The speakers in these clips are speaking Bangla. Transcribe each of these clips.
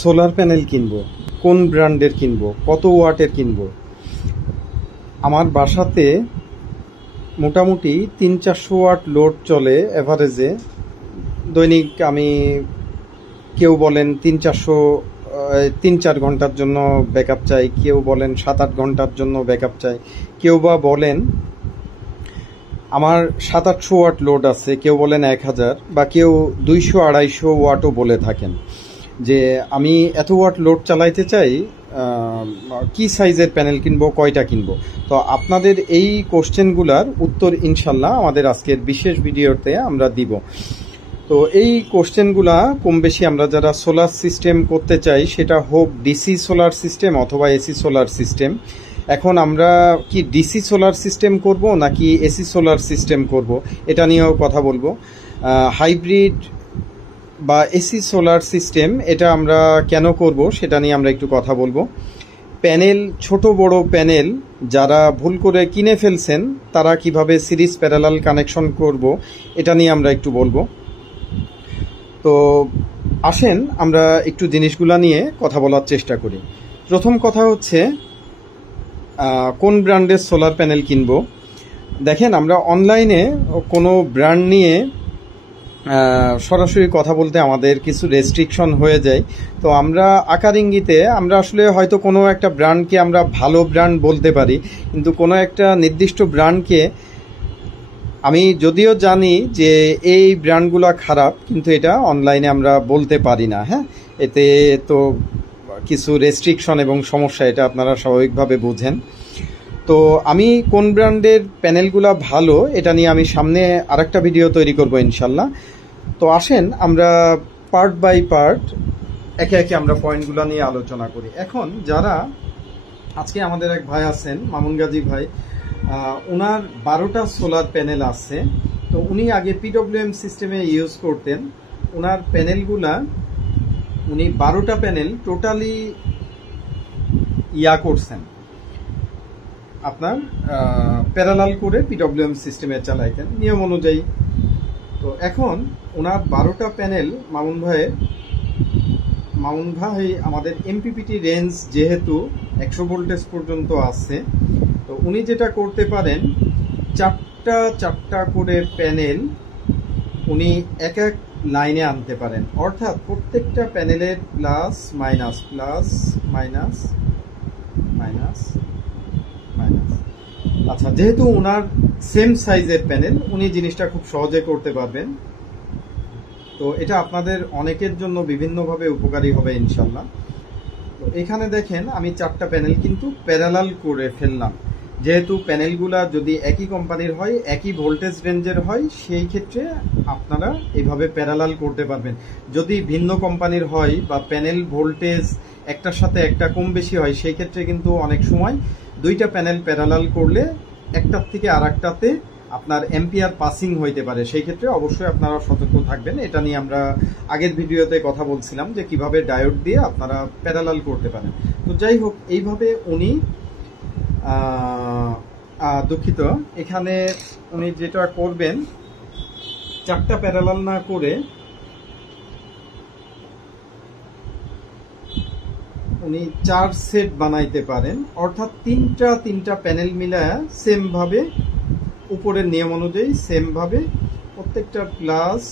সোলার প্যানেল কিনবো, কোন ব্র্যান্ডের কিনবো, কত ওয়াটের কিনবো। আমার বাসাতে মোটামুটি 300-400 ওয়াট লোড চলে এভারেজে দৈনিক। আমি কেউ বলেন 3-4 ঘন্টার জন্য ব্যাকআপ চাই, কেউ বলেন 7-8 ঘন্টার জন্য ব্যাকআপ চাই, কেউ বা বলেন আমার 700-800 ওয়াট লোড আছে, কেউ বলেন 1000 বা কেউ 200-250 ওয়াটও বলে থাকেন যে আমি এত ওয়াট লোড চালাইতে চাই, কি সাইজের প্যানেল কিনবো, কয়টা কিনবো। তো আপনাদের এই কোশ্চেনগুলার উত্তর ইনশাল্লাহ আমাদের আজকের বিশেষ ভিডিওতে আমরা দিব। তো এই কোশ্চেনগুলা কম বেশি আমরা যারা সোলার সিস্টেম করতে চাই, সেটা হোক ডিসি সোলার সিস্টেম অথবা এসি সোলার সিস্টেম। এখন আমরা কি ডিসি সোলার সিস্টেম করব নাকি এসি সোলার সিস্টেম করব, এটা নিয়েও কথা বলবো। হাইব্রিড বা এসি সোলার সিস্টেম এটা আমরা কেন করব সেটা নিয়ে আমরা একটু কথা বলবো। প্যানেল, ছোট বড় প্যানেল যারা ভুল করে কিনে ফেলছেন তারা কিভাবে সিরিজ প্যারালাল কানেকশন করব এটা নিয়ে আমরা একটু বলবো। তো আসেন আমরা একটু জিনিসগুলা নিয়ে কথা বলার চেষ্টা করি। প্রথম কথা হচ্ছে কোন ব্র্যান্ডের সোলার প্যানেল কিনবো। দেখেন, আমরা অনলাইনে কোনো ব্র্যান্ড নিয়ে সরাসরি কথা বলতে আমাদের কিছু রেস্ট্রিকশন হয়ে যায়। তো আমরা আকার ইঙ্গিতে আমরা আসলে হয়তো কোনো একটা ব্র্যান্ডকে আমরা ভালো ব্র্যান্ড বলতে পারি, কিন্তু কোনো একটা নির্দিষ্ট ব্র্যান্ডকে আমি যদিও জানি যে এই ব্র্যান্ডগুলো খারাপ, কিন্তু এটা অনলাইনে আমরা বলতে পারি না। হ্যাঁ, এতে তো কিছু রেস্ট্রিকশন এবং সমস্যা, এটা আপনারা স্বাভাবিকভাবে বোঝেন। তো আমি কোন ব্র্যান্ডের প্যানেলগুলো ভালো এটা নিয়ে আমি সামনে আরেকটা ভিডিও তৈরি করব ইনশাল্লাহ। তো আসেন আমরা পার্ট বাই পার্ট একে একে আমরা পয়েন্টগুলো নিয়ে আলোচনা করি। এখন যারা আজকে আমাদের এক ভাই আছেন, মামুন গাজী ভাই, ওনার 12টা সোলার প্যানেল আছে। তো উনি আগে পিডব্লিউএম সিস্টেমে ইউজ করতেন। ওনার প্যানেলগুলা উনি 12টা প্যানেল টোটালি করছেন, আপনার প্যারালাল করে পিডব্লিউএম সিস্টেমে চালাইতেন নিয়ম অনুযায়ী। তো এখন ওনার 12টা প্যানেল মামুন ভাই আমাদের এমপিপিটি রেঞ্জ যেহেতু 100 ভোল্টেজ পর্যন্ত আছে, তো উনি যেটা করতে পারেন, 4টা করে প্যানেল উনি এক এক লাইনে আনতে পারেন। অর্থাৎ প্রত্যেকটা প্যানেলের plus minus plus minus minus minus. আচ্ছা, যেহেতু ওনার সেম সাইজের প্যানেল, উনি জিনিসটা খুব সহজে করতে পারবেন। তো এটা আপনাদের অনেকের জন্য বিভিন্নভাবে উপকারী হবে ইনশাল্লাহ। তো এখানে দেখেন আমি 4টা প্যানেল কিন্তু প্যারালাল করে ফেললাম। যেহেতু প্যানেলগুলা যদি একই কোম্পানির হয়, একই ভোল্টেজ রেঞ্জের হয়, সেই ক্ষেত্রে আপনারা এইভাবে প্যারালাল করতে পারবেন। যদি ভিন্ন কোম্পানির হয় বা প্যানেল ভোল্টেজ একটার সাথে একটা কম বেশি হয়, সেই ক্ষেত্রে কিন্তু অনেক সময় 2টা প্যানেল প্যারালাল করলে একটার থেকে আর একটাতে আপনার এম্পিয়ার পাসিং হইতে পারে। সেই ক্ষেত্রে অবশ্যই আপনারা সতর্ক থাকবেন। এটা নিয়ে আমরা আগের ভিডিওতে কথা বলছিলাম যে কিভাবে ডায়োড দিয়ে আপনারা প্যারালাল করতে পারেন। তো যাই হোক, এইভাবে উনি দুঃখিত, এখানে উনি যেটা করবেন, 4টা প্যারালাল না করে উনি 4 সেট বানাইতে পারেন। অর্থাৎ 3টা প্যানেল মিলায়া সেম ভাবে উপরের নিয়ম অনুযায়ী সেম ভাবে প্রত্যেকটা plus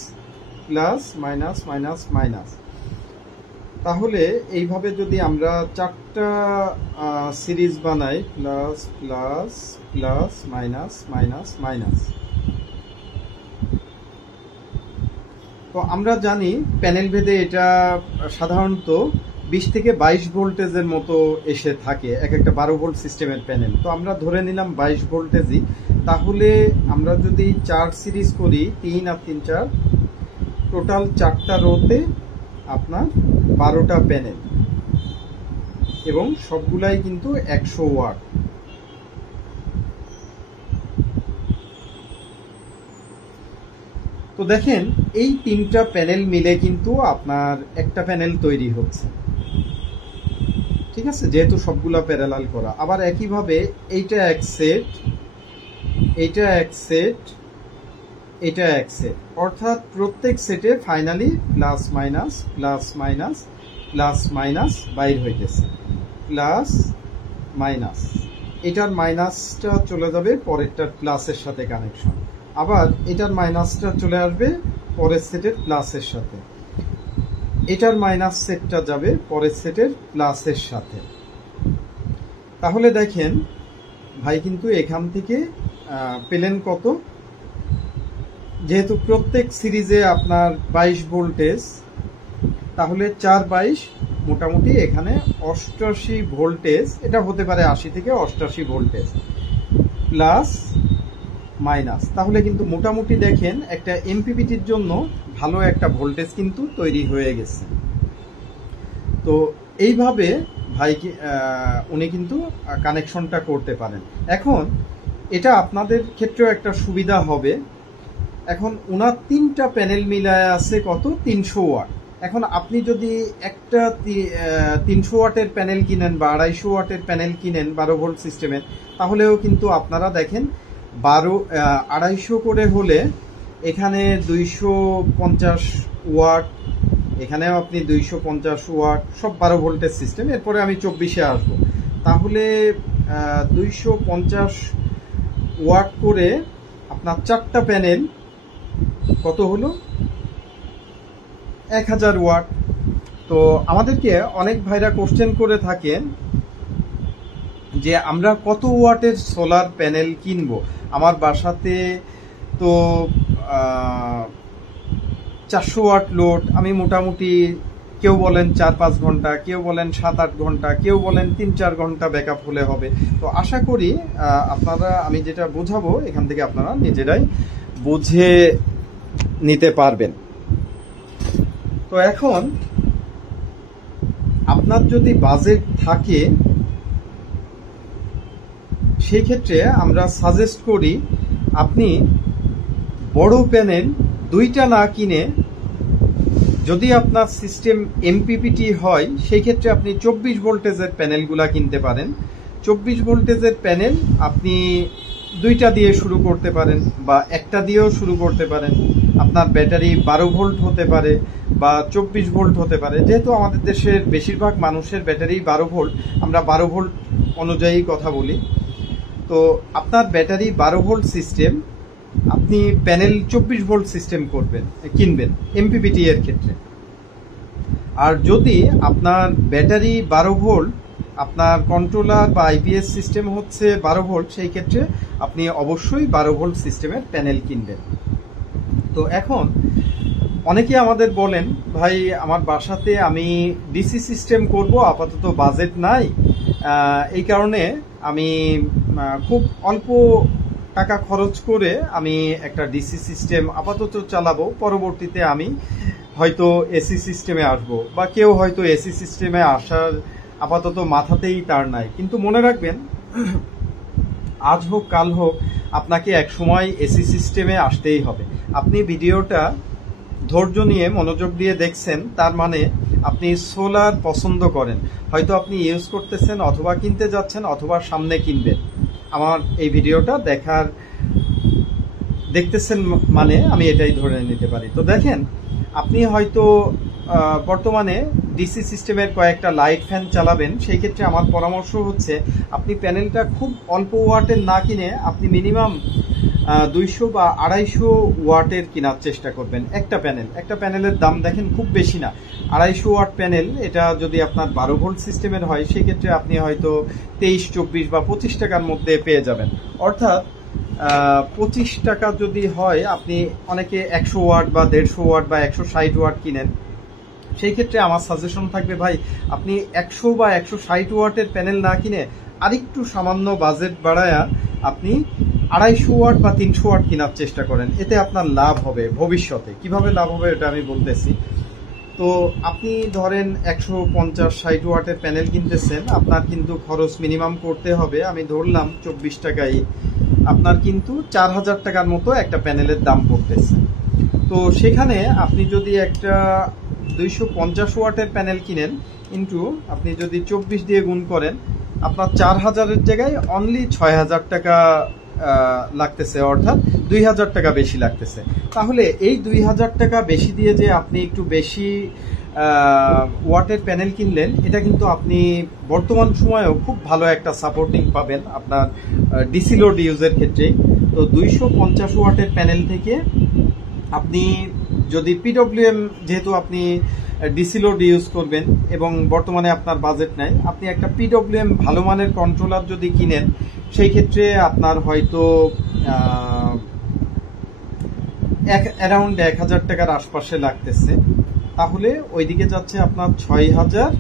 plus minus minus minus. তাহলে এইভাবে যদি আমরা 4টা সিরিজ বানাই, plus plus plus minus minus minus, তো আমরা জানি প্যানেল ভেদে এটা সাধারণত 20 থেকে 22 ভোল্টেজের মতো এসে থাকে এক একটা 12 ভোল্ট সিস্টেমের প্যানেল। তো আমরা ধরে নিলাম 22 ভোল্টেজই। তাহলে আমরা যদি 4 সিরিজ করি, 3 আর 3 4, টোটাল 4টা রোতে আপনার 12টা প্যানেল এবং সবগুলাই কিন্তু 100 ওয়াট। তো দেখেন, এই 3টা প্যানেল মিলে কিন্তু আপনার একটা প্যানেল তৈরি হচ্ছে, ঠিক আছে, যেহেতু সবগুলা প্যারালাল করা। আবার একইভাবে এইটা এক সেট, এইটা এক সেট, এটা এক সেট। অর্থাৎ প্রত্যেক সেটে finally plus minus plus minus বাইর হইতেছে, প্লাস মাইনাস, এটার মাইনাসটা চলে যাবে পরেরটার প্লাসের সাথে কানেকশন, আবার এটার মাইনাসটা চলে আসবে পরের সেটের প্লাসের সাথে, এটার মাইনাস সেটটা যাবে পরের সেটের প্লাসের সাথে। তাহলে দেখেন ভাই কিন্তু এখান থেকে পেলেন কত, যেহেতু প্রত্যেক সিরিজে আপনার 22 ভোল্টেজ, তাহলে 4/22 মোটামুটি এখানে 88 ভোল্টেজ, এটা হতে পারে 80 থেকে 88 ভোল্টেজ প্লাস মাইনাস। তাহলে কিন্তু মোটামুটি দেখেন একটা এমপিপিটির জন্য ভালো একটা ভোল্টেজ কিন্তু তৈরি হয়ে গেছে। তো এইভাবে ভাই উনি কিন্তু কানেকশনটা করতে পারেন। এখন এটা আপনাদের ক্ষেত্রেও একটা সুবিধা হবে। এখন ওনার 3টা প্যানেল মিলায় আছে কত, 300 ওয়াট। এখন আপনি যদি একটা 300 ওয়াটের প্যানেল কিনেন বা 250 ওয়াটের প্যানেল কিনেন 12 ভোল্ট সিস্টেমের, তাহলেও কিন্তু আপনারা দেখেন 250 করে হলে এখানে 250 ওয়াট, এখানেও আপনি 250 ওয়াট, সব 12 ভোল্টের সিস্টেম। এরপরে আমি 24-এ আসবো। তাহলে 250 ওয়াট করে আপনার 4টা প্যানেল কত হলো, 1000 ওয়াট। তো আমাদেরকে অনেক ভাইরা কোশ্চেন করে থাকেন যে আমরা কত ওয়াটের সোলার প্যানেল কিনবো, আমার বাসাতে তো 400 ওয়াট লোড, আমি মোটামুটি কেউ বলেন 4-5 ঘন্টা, কেউ বলেন 7-8 ঘন্টা, কেউ বলেন 3-4 ঘন্টা ব্যাকআপ হলে হবে। তো আশা করি আপনারা, আমি যেটা বোঝাবো এখান থেকে আপনারা নিজেরাই বুঝে নিতে পারবেন। তো এখন আপনার যদি বাজেট থাকে, সেই ক্ষেত্রে আমরা সাজেস্ট করি আপনি বড় প্যানেল 2টা না কিনে, যদি আপনার সিস্টেম এমপিপিটি হয় সেই ক্ষেত্রে আপনি 24 ভোল্টেজের প্যানেলগুলা কিনতে পারেন। 24 ভোল্টেজের প্যানেল আপনি 2টা দিয়ে শুরু করতে পারেন বা একটা দিয়েও শুরু করতে পারেন। আপনার ব্যাটারি 12 ভোল্ট হতে পারে বা 24 ভোল্ট হতে পারে। যেহেতু আমাদের দেশের বেশিরভাগ মানুষের ব্যাটারি 12 ভোল্ট, আমরা 12 ভোল্ট অনুযায়ী কথা বলি। তো আপনার ব্যাটারি 12 ভোল্ট সিস্টেম, আপনি প্যানেল 24 ভোল্ট সিস্টেম কিনবেন এমপিপিটি এর ক্ষেত্রে। আর যদি আপনার ব্যাটারি 12 ভোল্ট, আপনার কন্ট্রোলার বা আইপিএস সিস্টেম হচ্ছে 12 ভোল্ট, সেই ক্ষেত্রে আপনি অবশ্যই 12 ভোল্ট সিস্টেমের প্যানেল কিনবেন। তো এখন অনেকে আমাদের বলেন, ভাই আমার বাসাতে আমি ডিসি সিস্টেম করব, আপাতত বাজেট নাই, এই কারণে আমি খুব অল্প টাকা খরচ করে আমি একটা ডিসি সিস্টেম আপাতত চালাবো, পরবর্তীতে আমি হয়তো এসি সিস্টেমে আসবো, বা কেউ হয়তো এসি সিস্টেমে আসার আপাতত মাথাতেই তার নাই। কিন্তু মনে রাখবেন, আজ হোক কাল হোক আপনাকে এক সময় এসি সিস্টেমে আসতেই হবে। আপনি ভিডিওটা ধৈর্য নিয়ে মনোযোগ দিয়ে দেখছেন, তার মানে আপনি সোলার পছন্দ করেন, হয়তো আপনি ইউজ করতেছেন, অথবা কিনতে যাচ্ছেন, অথবা সামনে কিনবেন। আমার এই ভিডিওটা দেখতেছেন মানে আমি এটাই ধরে নিতে পারি। তো দেখেন, আপনি হয়তো বর্তমানে ডিসি সিস্টেমের কয়েকটা লাইট ফ্যান চালাবেন, সেই ক্ষেত্রে আমার পরামর্শ হচ্ছে আপনি প্যানেলটা খুব অল্প ওয়াটের না কিনে আপনি মিনিমাম 200 বা 250 ওয়াটের কেনার চেষ্টা করবেন। একটা প্যানেলের দাম দেখেন খুব বেশি না, 250 ওয়াট প্যানেল, এটা যদি আপনার 12 ভোল্ট সিস্টেমের হয় সেই ক্ষেত্রে আপনি হয়তো 23, 24 বা 25 টাকার মধ্যে পেয়ে যাবেন। অর্থাৎ 25 টাকা যদি হয়, আপনি অনেকে 100 ওয়াট বা 150 ওয়াট বা 160 ওয়াট কিনেন, সেই ক্ষেত্রে আমার সাজেশন থাকবে ভাই আপনি 100 বা 160 ওয়াটের প্যানেল না কিনে আরেকটু সামান্য বাজেট বাড়ায়া আপনি 250 ওয়াট বা 300 ওয়াট কেনার চেষ্টা করেন। এতে আপনার লাভ হবে ভবিষ্যতে। কিভাবে লাভ হবে এটা আমি বলতেছি। তো আপনি ধরেন 150-60 ওয়াটের প্যানেল কিনতেছেন, আপনার কিন্তু খরচ মিনিমাম করতে হবে, আমি ধরলাম 24 টাকায়, আপনার কিন্তু 4000 টাকার মতো একটা প্যানেলের দাম পড়তেছে। তো সেখানে আপনি যদি একটা 250 ওয়াটের প্যানেল কিনেন, কিন্তু আপনি যদি 24 দিয়ে গুণ করেন, আপনার 4000-এর জায়গায় অনলি 6000 টাকা লাগতেছে, অর্থাৎ 2000 টাকা বেশি লাগতেছে। তাহলে এই 2000 টাকা বেশি দিয়ে যে আপনি একটু বেশি ওয়াটের প্যানেল কিনলেন, এটা কিন্তু আপনি বর্তমান সময়েও খুব ভালো একটা সাপোর্টিং পাবেন আপনার ডিসি লোড ইউজের ক্ষেত্রে। তো 250 ওয়াটের প্যানেল থেকে আপনি যদি পিডব্লিউএম, যেহেতু আপনি ডিসি লোড ইউজ করবেন এবং বর্তমানে আপনার বাজেট নাই, আপনি একটা পিডব্লিউএম ভালো মানের কন্ট্রোলার যদি কিনেন, সেই ক্ষেত্রে আপনার হয়তো অ্যারাউন্ড 1000 টাকার আশপাশে লাগতেছে। তাহলে ওইদিকে যাচ্ছে আপনার 6000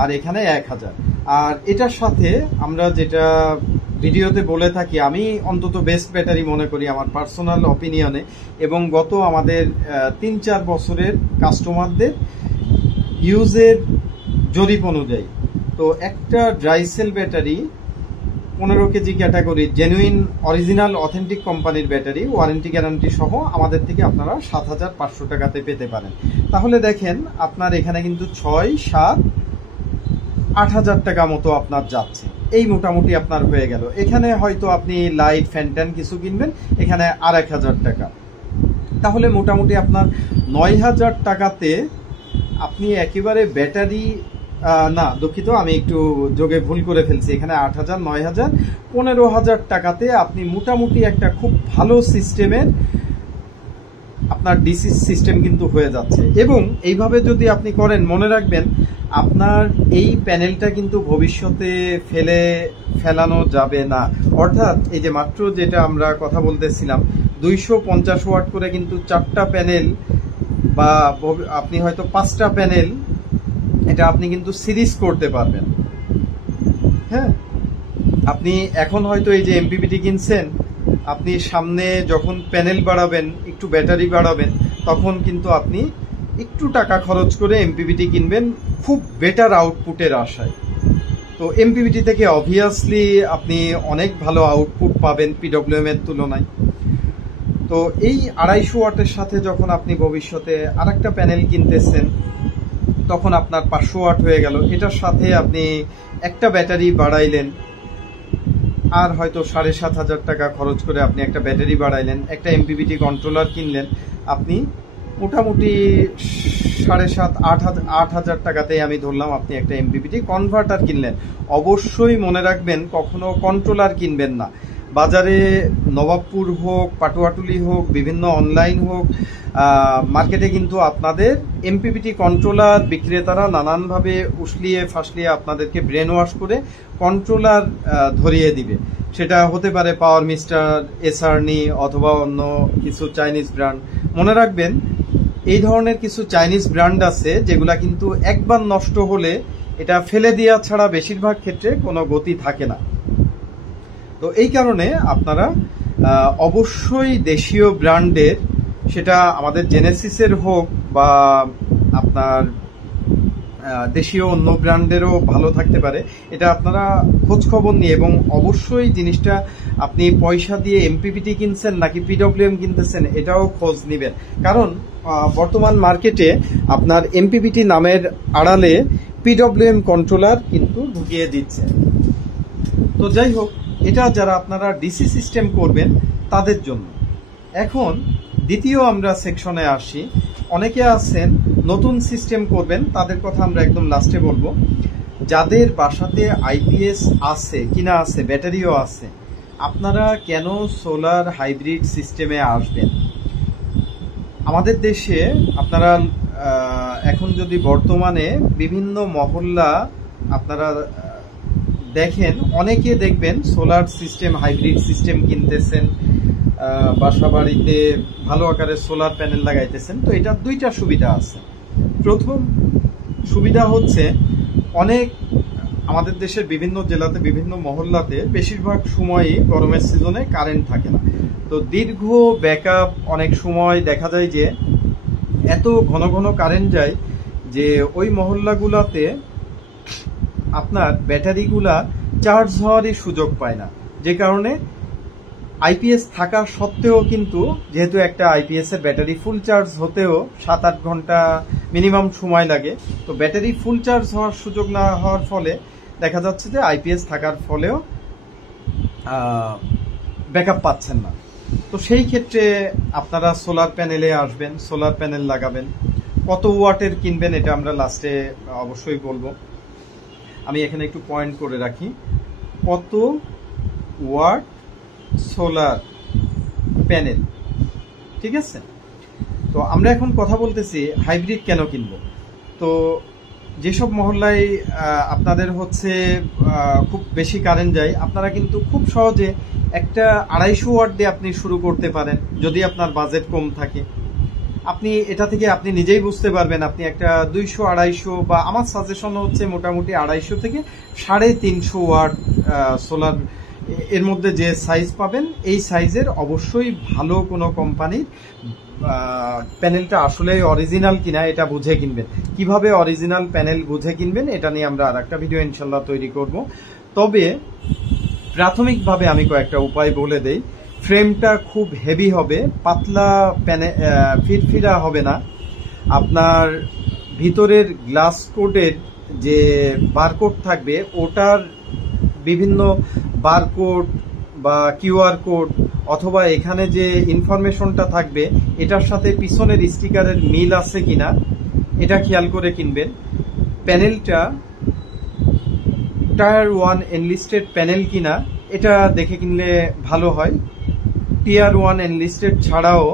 আর এখানে 1000। আর এটার সাথে আমরা যেটা ভিডিওতে বলে থাকি, আমি অন্তত বেস্ট ব্যাটারি মনে করি আমার পার্সোনাল অপিনিয়নে, এবং গত আমাদের 3-4 বছরের কাস্টমারদের ইউজের জরিপ অনুযায়ী, তো একটা dry sell battery 15 KG category genuine original authentic কোম্পানির ব্যাটারি ওয়ারেন্টি গ্যারান্টি সহ আমাদের থেকে আপনারা 7500 টাকাতে পেতে পারেন। তাহলে দেখেন আপনার এখানে কিন্তু 6-7-8000 টাকা মতো আপনার যাচ্ছে, এই মোটামুটি আপনার হয়ে গেল। এখানে হয়তো আপনি লাইট ফ্যান ট্যান কিছু কিনবেন, এখানে 1000 টাকা, তাহলে মোটামুটি আপনার 9000 টাকাতে আপনি একেবারে ব্যাটারি, না দুঃখিত, আমি একটু যোগে ভুল করে ফেলছি, এখানে 8000, 9000, 15000 টাকাতে আপনি মোটামুটি একটা খুব ভালো সিস্টেমের আপনার ডিসি সিস্টেম কিন্তু হয়ে যাচ্ছে। এবং এইভাবে যদি আপনি করেন, মনে রাখবেন আপনার এই প্যানেলটা কিন্তু ভবিষ্যতে ফেলানো যাবে না। অর্থাৎ এই যে মাত্র যেটা আমরা কথা বলতেছিলাম, 250 ওয়াট করে কিন্তু 4টা প্যানেল বা আপনি হয়তো 5টা প্যানেল, এটা আপনি কিন্তু সিরিজ করতে পারবেন। হ্যাঁ, আপনি এখন হয়তো এই যে এমপিপিটি কিনছেন, আপনি সামনে যখন প্যানেল বাড়াবেন, একটু ব্যাটারি বাড়াবেন, তখন কিন্তু আপনি একটু টাকা খরচ করে এমপিপিটি কিনবেন খুব বেটার আউটপুটের আশায়। তো এমপিপিটি থেকে অবভিয়াসলি আপনি অনেক ভালো আউটপুট পাবেন পিডব্লিউএম এর তুলনায়। তো এই 250 ওয়াটের সাথে যখন আপনি ভবিষ্যতে আরেকটা প্যানেল কিনতেছেন, তখন আপনার 500 ওয়াট হয়ে গেল। এটার সাথে আপনি একটা ব্যাটারি বাড়াইলেন, আর হয়তো 7500 টাকা খরচ করে আপনি একটা ব্যাটারি বাড়াইলেন, একটা এমপিপিটি কন্ট্রোলার কিনলেন, আপনি মোটামুটি 7,500-8,000 টাকাতেই আমি ধরলাম আপনি একটা এমপিপিটি কনভার্টার কিনলেন। অবশ্যই মনে রাখবেন, কখনো কন্ট্রোলার কিনবেন না। বাজারে নবাবপুর হোক, পাটুয়াটুলি হোক, বিভিন্ন অনলাইন হোক, মার্কেটে কিন্তু আপনাদের এমপিপিটি কন্ট্রোলার বিক্রেতারা নানানভাবে উসলিয়ে ফাসলিয়ে আপনাদেরকে ব্রেন ওয়াশ করে কন্ট্রোলার ধরিয়ে দিবে। সেটা হতে পারে পাওয়ার মিস্টার, এসার্নি, অথবা অন্য কিছু চাইনিজ ব্র্যান্ড। মনে রাখবেন, এই ধরনের কিছু চাইনিজ ব্র্যান্ড আছে যেগুলা কিন্তু একবার নষ্ট হলে এটা ফেলে দেওয়া ছাড়া বেশিরভাগ ক্ষেত্রে কোনো গতি থাকে না। তো এই কারণে আপনারা অবশ্যই দেশীয় ব্র্যান্ডের, সেটা আমাদের জেনেসিসের হোক বা আপনার দেশীয় অন্য ব্র্যান্ডেরও ভালো থাকতে পারে, এটা আপনারা খোঁজ খবর নিয়ে, এবং অবশ্যই জিনিসটা আপনি পয়সা দিয়ে এমপিপিটি কিনছেন নাকি পিডব্লিউএম কিনতেছেন এটাও খোঁজ নিবেন। কারণ বর্তমান মার্কেটে আপনার এমপিপিটি নামের আড়ালে পিডব্লিউএম কন্ট্রোলার কিন্তু ঢুকিয়ে দিচ্ছে। তো যাই হোক, এটা যারা আপনারা ডিসি সিস্টেম করবেন তাদের জন্য। এখন দ্বিতীয় আমরা সেকশনে আসি। অনেকে আছেন নতুন সিস্টেম করবেন, তাদের কথা আমরা একদম লাস্টে বলবো। যাদের বাসাতে আইপিএস আছে কিনা আছে, ব্যাটারিও আছে, আপনারা কেন সোলার হাইব্রিড সিস্টেমে আসবেন? আমাদের দেশে আপনারা এখন যদি বর্তমানে বিভিন্ন মহল্লা আপনারা দেখেন, অনেকে দেখবেন সোলার সিস্টেম, হাইব্রিড সিস্টেম কিনতেছেন, বাসা বাড়িতে ভালো আকারের সোলার প্যানেল লাগাইতেছেন। তো এটা দুইটা সুবিধা আছে। প্রথম সুবিধা হচ্ছে, অনেক আমাদের দেশের বিভিন্ন জেলাতে, বিভিন্ন মহল্লাতে বেশিরভাগ সময়ই গরমের সিজনে কারেন্ট থাকে না। তো দীর্ঘ ব্যাকআপ, অনেক সময় দেখা যায় যে এত ঘন ঘন কারেন্ট যায় যে ওই মহল্লাগুলোতে আপনার ব্যাটারিগুলা চার্জ হওয়ারই সুযোগ পায় না। যে কারণে আইপিএস থাকা সত্ত্বেও কিন্তু, যেহেতু একটা আইপিএস এর ব্যাটারি ফুল চার্জ হতেও 7-8 ঘন্টা মিনিমাম সময় লাগে, তো ব্যাটারি ফুল চার্জ হওয়ার সুযোগ না হওয়ার ফলে দেখা যাচ্ছে যে আইপিএস থাকার ফলেও ব্যাকআপ পাচ্ছেন না। তো সেই ক্ষেত্রে আপনারা সোলার প্যানেলে আসবেন, সোলার প্যানেল লাগাবেন। কত ওয়াটের কিনবেন এটা আমরা লাস্টে অবশ্যই বলবো। আমি এখানে একটু পয়েন্ট করে রাখি, কত ওয়াট সোলার প্যানেল, ঠিক আছে। তো আমরা এখন কথা বলতেছি হাইব্রিড কেন কিনবো। তো যেসব মহল্লায় আপনাদের হচ্ছে খুব বেশি কারেন্ট যায়, আপনারা কিন্তু খুব সহজে একটা 250 ওয়াট দিয়ে আপনি শুরু করতে পারেন যদি আপনার বাজেট কম থাকে। আপনি এটা থেকে আপনি নিজেই বুঝতে পারবেন, আপনি একটা 200-250 বা আমার সাজেশন হচ্ছে মোটামুটি 250 থেকে 350 ওয়াট সোলার এর মধ্যে যে সাইজ পাবেন, এই সাইজের অবশ্যই ভালো কোনো কোম্পানির প্যানেলটা আসলে অরিজিনাল কিনা এটা বুঝে কিনবেন। কিভাবে অরিজিনাল প্যানেল বুঝে কিনবেন এটা নিয়ে আমরা আরেকটা ভিডিও ইনশাল্লাহ তৈরি করব। তবে প্রাথমিকভাবে আমি কয়েকটা উপায় বলে দেই। ফ্রেমটা খুব হেভি হবে, পাতলা ফিরফিরা হবে না। আপনার ভিতরের গ্লাস কোডের যে বারকোড থাকবে, ওটার বিভিন্ন বারকোড বা কিউআর কোড অথবা এখানে যে ইনফরমেশনটা থাকবে এটার সাথে পিছনের স্টিকারের মিল আছে কিনা এটা খেয়াল করে কিনবেন। প্যানেলটা টায়ার 1 এনলিস্টেড প্যানেল কিনা এটা দেখে কিনলে ভালো হয়। টিয়ার 1 এনলিস্টেড ছাড়াও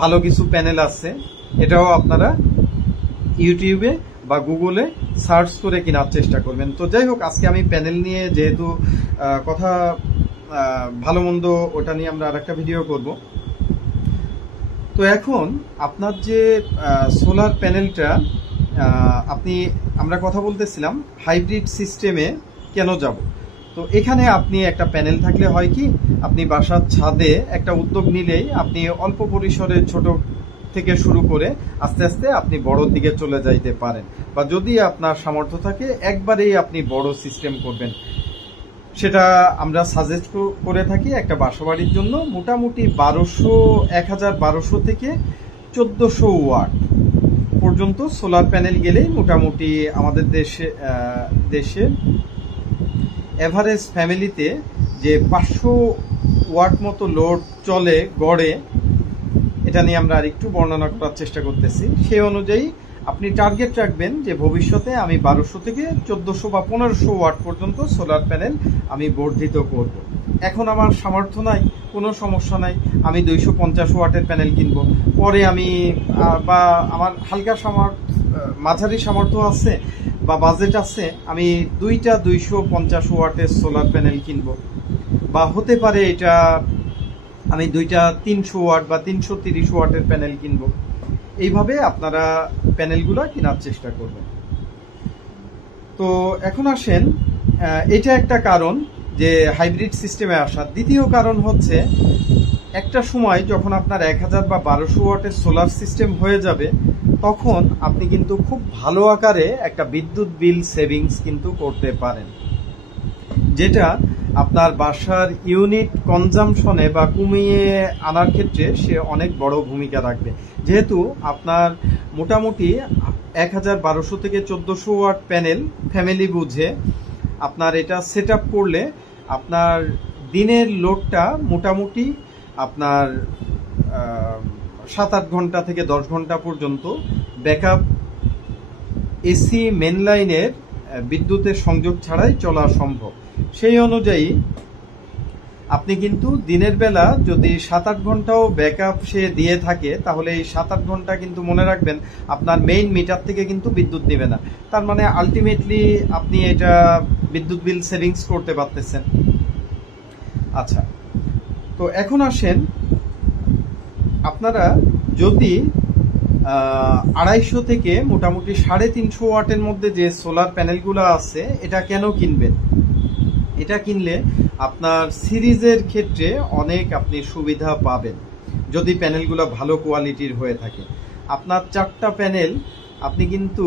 ভালো কিছু প্যানেল আছে, এটাও আপনারা ইউটিউবে বা গুগলে সার্চ করে কেনার চেষ্টা করবেন। তো যাই হোক, আজকে আমি প্যানেল নিয়ে যেহেতু কথা ভালো মন্দ ওটা নিয়ে আমরা আরেকটা ভিডিও করব। তো এখন আপনার যে সোলার প্যানেলটা আমরা কথা বলতেছিলাম হাইব্রিড সিস্টেমে কেন যাব। তো এখানে আপনি একটা প্যানেল থাকলে হয় কি, আপনি বাসার ছাদে একটা উদ্যোগ নিলেই আপনি অল্প পরিসরে ছোট থেকে শুরু করে আস্তে আস্তে আপনি বড়র দিকে চলে যাইতে পারেন, বা যদি আপনার সামর্থ্য থাকে একবারেই আপনি বড় সিস্টেম করবেন। সেটা আমরা সাজেস্ট করে থাকি একটা বাসাবাড়ির জন্য মোটামুটি 1200 থেকে 1400 ওয়াট পর্যন্ত সোলার প্যানেল গেলেই মোটামুটি আমাদের দেশে এভারেজ ফ্যামিলিতে যে 500 ওয়াট মতো লোড চলে গড়ে, এটা নিয়ে আমরা আরেকটু বর্ণনা করার চেষ্টা করতেছি। সেই অনুযায়ী আপনি টার্গেট রাখবেন যে ভবিষ্যতে আমি 1200 থেকে 1400 বা 1500 ওয়াট পর্যন্ত সোলার প্যানেল আমি বর্ধিত করব। এখন আমার সামর্থ্য নাই, কোনো সমস্যা নাই, আমি 250 ওয়াটের প্যানেল কিনব। পরে আমি বা আমার হালকা মাঝারি সামর্থ্য আছে বা বাজেট আছে, আমি দুইটা 250 ওয়াটের সোলার প্যানেল কিনব। বা হতে পারে এটা আমি দুইটা 300 ওয়াট বা 330 ওয়াটের প্যানেল কিনব। এইভাবে আপনারা প্যানেলগুলো কেনার চেষ্টা করবেন। তো এখন আসেন, এটা একটা কারণ যে হাইব্রিড সিস্টেমে আসার। দ্বিতীয় কারণ হচ্ছে একটা সময় যখন আপনার 1000 বা 1200 ওয়াটের সোলার সিস্টেম হয়ে যাবে, তখন আপনি কিন্তু খুব ভালো আকারে একটা বিদ্যুৎ বিল সেভিংস কিন্তু করতে পারেন, যেটা আপনার বাসার ইউনিট কনজামশনে বা কমিয়ে আনার ক্ষেত্রে সে অনেক বড় ভূমিকা রাখবে। যেহেতু আপনার মোটামুটি 1200 থেকে 1400 ওয়াট প্যানেল ফ্যামিলি বুঝে আপনার এটা সেট আপ করলে আপনার দিনের লোডটা মোটামুটি আপনার 7-8 ঘন্টা থেকে 10 ঘন্টা পর্যন্ত ব্যাকআপ এসি মেন লাইনের বিদ্যুতের সংযোগ ছাড়াই চলা সম্ভব। সেই অনুযায়ী আপনি কিন্তু দিনের বেলা যদি 7-8 ঘন্টাও ব্যাকআপ সে দিয়ে থাকে, তাহলে এই 7-8 ঘন্টা কিন্তু মনে রাখবেন আপনার মেইন মিটার থেকে কিন্তু বিদ্যুৎ নেবে না। তার মানে আলটিমেটলি আপনি এটা বিদ্যুৎ বিল সেভিংস করতে পারতেছেন। আচ্ছা, তো এখন আসেন, আপনারা যদি 250 থেকে মোটামুটি 350 ওয়াটের মধ্যে যে সোলার প্যানেলগুলো আছে, এটা কেন কিনবেন? এটা কিনলে আপনার সিরিজের ক্ষেত্রে অনেক আপনি সুবিধা পাবেন যদি প্যানেলগুলো ভালো কোয়ালিটির হয়ে থাকে। আপনার 4টা প্যানেল আপনি কিন্তু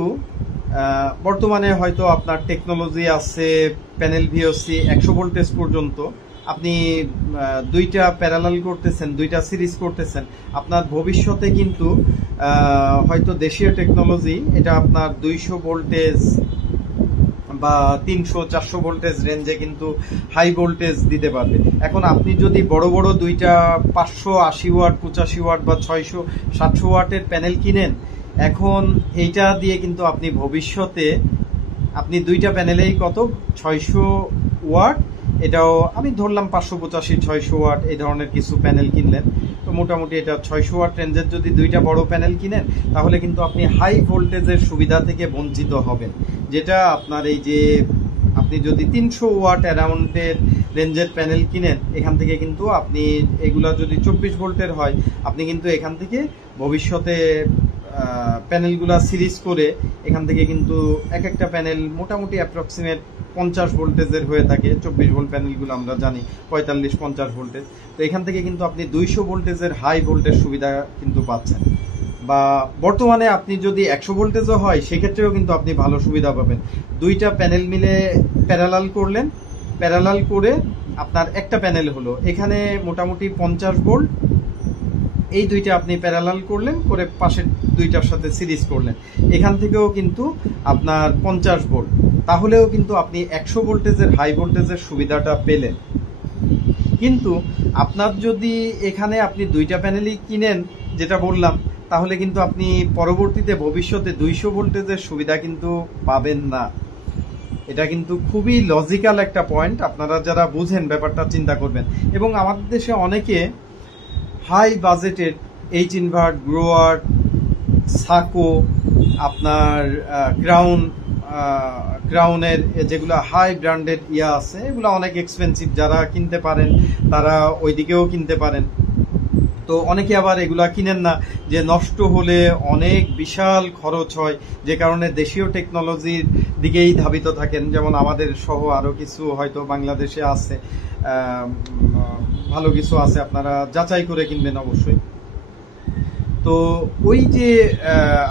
বর্তমানে হয়তো আপনার টেকনোলজি আছে প্যানেল ভিওসি 100 ভোল্টেজ পর্যন্ত, আপনি 2টা প্যারালাল করতেছেন, 2টা সিরিজ করতেছেন। আপনার ভবিষ্যতে কিন্তু হয়তো দেশীয় টেকনোলজি এটা আপনার 200 ভোল্টেজ বা 300-400 ভোল্টেজ রেঞ্জে কিন্তু হাই ভোল্টেজ দিতে পারবে। এখন আপনি যদি বড় বড় 2টা 580 ওয়াট, 85 ওয়াট বা 600-700 ওয়াটের প্যানেল কিনেন, এখন এইটা দিয়ে কিন্তু আপনি ভবিষ্যতে আপনি দুইটা প্যানেলেই কত 600 ওয়াট, এটাও আমি ধরলাম 585 600 ওয়াট এই ধরনের কিছু প্যানেল কিনলেন, তো মোটামুটি এটা 600 ওয়াট রেঞ্জের যদি দুইটা বড় প্যানেল কিনেন তাহলে কিন্তু আপনি হাই ভোল্টেজের সুবিধা থেকে বঞ্চিত হবেন, যেটা আপনার এই যে আপনি যদি 300 ওয়াট অ্যারাউন্ডের রেঞ্জের প্যানেল কিনেন এখান থেকে কিন্তু আপনি এগুলা যদি 24 ভোল্টের হয় আপনি কিন্তু এখান থেকে ভবিষ্যতে প্যানেলগুলা সিরিজ করে এখান থেকে কিন্তু এক একটা প্যানেল মোটামুটি অ্যাপ্রক্সিমেট 50 ভোল্টেজের হয়ে থাকে। 24 ভোল্ট প্যানেলগুলো আমরা জানি 45-50 ভোল্টেজ, তো এখান থেকে কিন্তু আপনি 200 ভোল্টেজের হাই ভোল্টেজ সুবিধা কিন্তু পাচ্ছেন। বা বর্তমানে আপনি যদি 100 ভোল্টেজও হয় সেক্ষেত্রেও কিন্তু আপনি ভালো সুবিধা পাবেন। দুইটা প্যানেল মিলে প্যারালাল করলেন, প্যারালাল করে আপনার একটা প্যানেল হলো, এখানে মোটামুটি 50 ভোল্ট, এই দুইটা আপনি প্যারালাল করলেন করে পাশের দুইটার সাথে সিরিজ করলেন, এখান থেকেও কিন্তু আপনার 50 ভোল্ট, তাহলেও কিন্তু আপনি 100 ভোল্টেজের হাই ভোল্টেজের সুবিধাটা পেলেন। কিন্তু আপনার যদি এখানে আপনি দুইটা প্যানেলই কিনেন যেটা বললাম, তাহলে কিন্তু আপনি পরবর্তীতে ভবিষ্যতে 200 ভোল্টেজের সুবিধা কিন্তু পাবেন না। এটা কিন্তু খুবই লজিক্যাল একটা পয়েন্ট, আপনারা যারা বুঝেন ব্যাপারটা চিন্তা করবেন। এবং আমাদের দেশে অনেকে হাই বাজেটের এইচ ইনভার্ট, গ্রোয়ার, সাকো, আপনার ক্রাউনের যেগুলো হাই ব্র্যান্ডেড আছে এগুলো অনেক এক্সপেন্সিভ, যারা কিনতে পারেন তারা ওই দিকেও কিনতে পারেন। তো অনেকে আবার এগুলা কিনেন না, যে নষ্ট হলে অনেক বিশাল খরচ হয়, যে কারণে দেশীয় টেকনোলজির দিকেই ধাবিত থাকেন। যেমন আমাদের সহ আরো কিছু হয়তো বাংলাদেশে আছে, ভালো কিছু আছে, আপনারা যাচাই করে কিনবেন অবশ্যই। তো ওই যে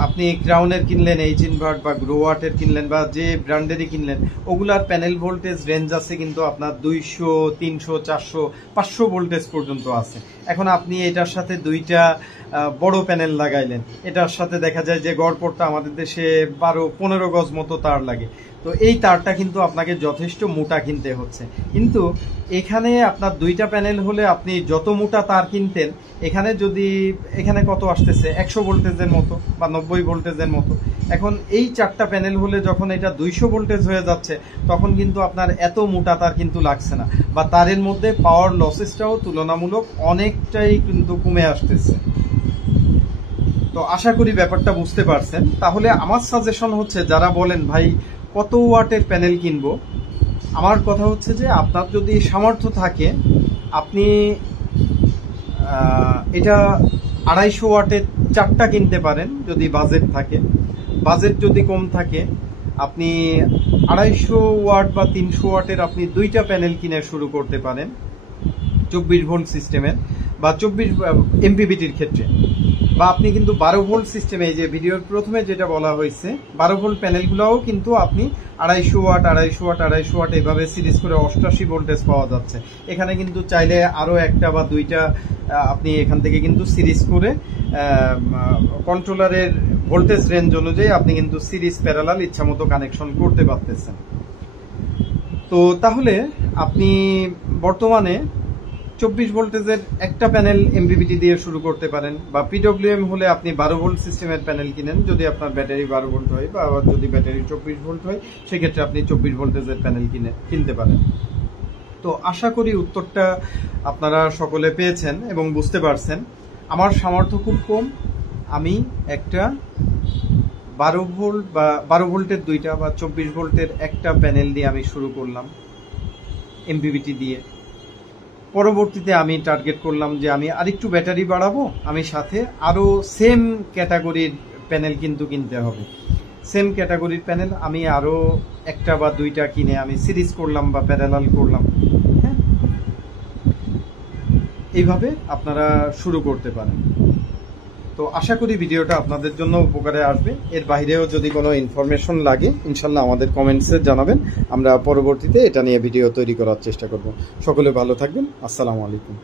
আপনি ক্রাউনের কিনলেন, এইচ ইনভার্ট বা গ্রোওয়াটের কিনলেন বা যে ব্র্যান্ডেরই কিনলেন, ওগুলার প্যানেল ভোল্টেজ রেঞ্জ আছে কিন্তু আপনার 200, 300, 400, 500 ভোল্টেজ পর্যন্ত আছে। এখন আপনি এটার সাথে দুইটা বড় প্যানেল লাগাইলেন, এটার সাথে দেখা যায় যে গড়পড়টা আমাদের দেশে 12-15 গজ মতো তার লাগে, তো এই তারটা কিন্তু আপনাকে যথেষ্ট মোটা কিনতে হচ্ছে। কিন্তু এখানে আপনার দুইটা প্যানেল হলে আপনি যত মোটা তার কিনতেন, এখানে কত আসতেছে 100 ভোল্টেজের মতো বা 90 ভোল্টেজের মতো। এখন এই চারটা প্যানেল হলে যখন এটা 200 ভোল্টেজ হয়ে যাচ্ছে তখন কিন্তু আপনার এত মোটা তার কিন্তু লাগছে না, বা তারের মধ্যে পাওয়ার লসেসটাও তুলনামূলক অনেকটাই কিন্তু কমে আসতেছে। তো আশা করি ব্যাপারটা বুঝতে পারছেন। তাহলে আমার সাজেশন হচ্ছে, যারা বলেন ভাই কত ওয়াটের প্যানেল কিনবো, আমার কথা হচ্ছে যে আপনার যদি সামর্থ্য থাকে আপনি এটা 250 ওয়াটের চারটা কিনতে পারেন যদি বাজেট থাকে। বাজেট যদি কম থাকে আপনি 250 ওয়াট বা 300 ওয়াটের আপনি দুইটা প্যানেল কিনে শুরু করতে পারেন 24 ভোল্ট সিস্টেমের বা 24 এমপিপিটির ক্ষেত্রে। বা আপনি কিন্তু 12 ভোল্ট সিস্টেমে, এই যে ভিডিওর প্রথমে যেটা বলা হয়েছে 12 ভোল্ট প্যানেলগুলোও কিন্তু আপনি 250 ওয়াট 250 ওয়াট 250 ওয়াট এভাবে সিরিজ করে 88 ভোল্টেজ পাওয়া যাচ্ছে। এখানে কিন্তু চাইলে আরো একটা বা দুইটা আপনি এখান থেকে কিন্তু সিরিজ করে কন্ট্রোলারের ভোল্টেজ রেঞ্জ অনুযায়ী আপনি কিন্তু সিরিজ প্যারালাল ইচ্ছামতো কানেকশন করতে পারতেছেন। তো তাহলে আপনি বর্তমানে 24 ভোল্টেজের একটা প্যানেল এমপিপিটি দিয়ে শুরু করতে পারেন, বা পিডব্লিউএম হলে আপনি 12 ভোল্ট সিস্টেমের প্যানেল কিনেন যদি আপনার ব্যাটারি 12 ভোল্ট হয়, বা যদি ব্যাটারি 24 ভোল্ট হয় সেক্ষেত্রে আপনি 24 ভোল্টেজের প্যানেল কিনতে পারেন। তো আশা করি উত্তরটা আপনারা সকলে পেয়েছেন এবং বুঝতে পারছেন। আমার সামর্থ্য খুব কম, আমি একটা 12 ভোল্ট বা 12 ভোল্টের দুইটা বা 24 ভোল্টের একটা প্যানেল দিয়ে আমি শুরু করলাম এমপিপিটি দিয়ে। পরবর্তীতে আমি টার্গেট করলাম যে আমি আরেকটু ব্যাটারি বাড়াবো, আমি সাথে আরো সেম ক্যাটাগরির প্যানেল কিন্তু কিনতে হবে। সেম ক্যাটাগরির প্যানেল আমি আরো একটা বা দুইটা কিনে আমি সিরিজ করলাম বা প্যারালাল করলাম। হ্যাঁ, এইভাবে আপনারা শুরু করতে পারেন। তো আশা করি ভিডিওটা আপনাদের জন্য উপকারে আসবে। এর বাইরেও যদি কোনো ইনফরমেশন লাগে ইনশাল্লাহ আমাদের কমেন্টসে জানাবেন, আমরা পরবর্তীতে এটা নিয়ে ভিডিও তৈরি করার চেষ্টা করব। সকলে ভালো থাকবেন। আসসালামু আলাইকুম।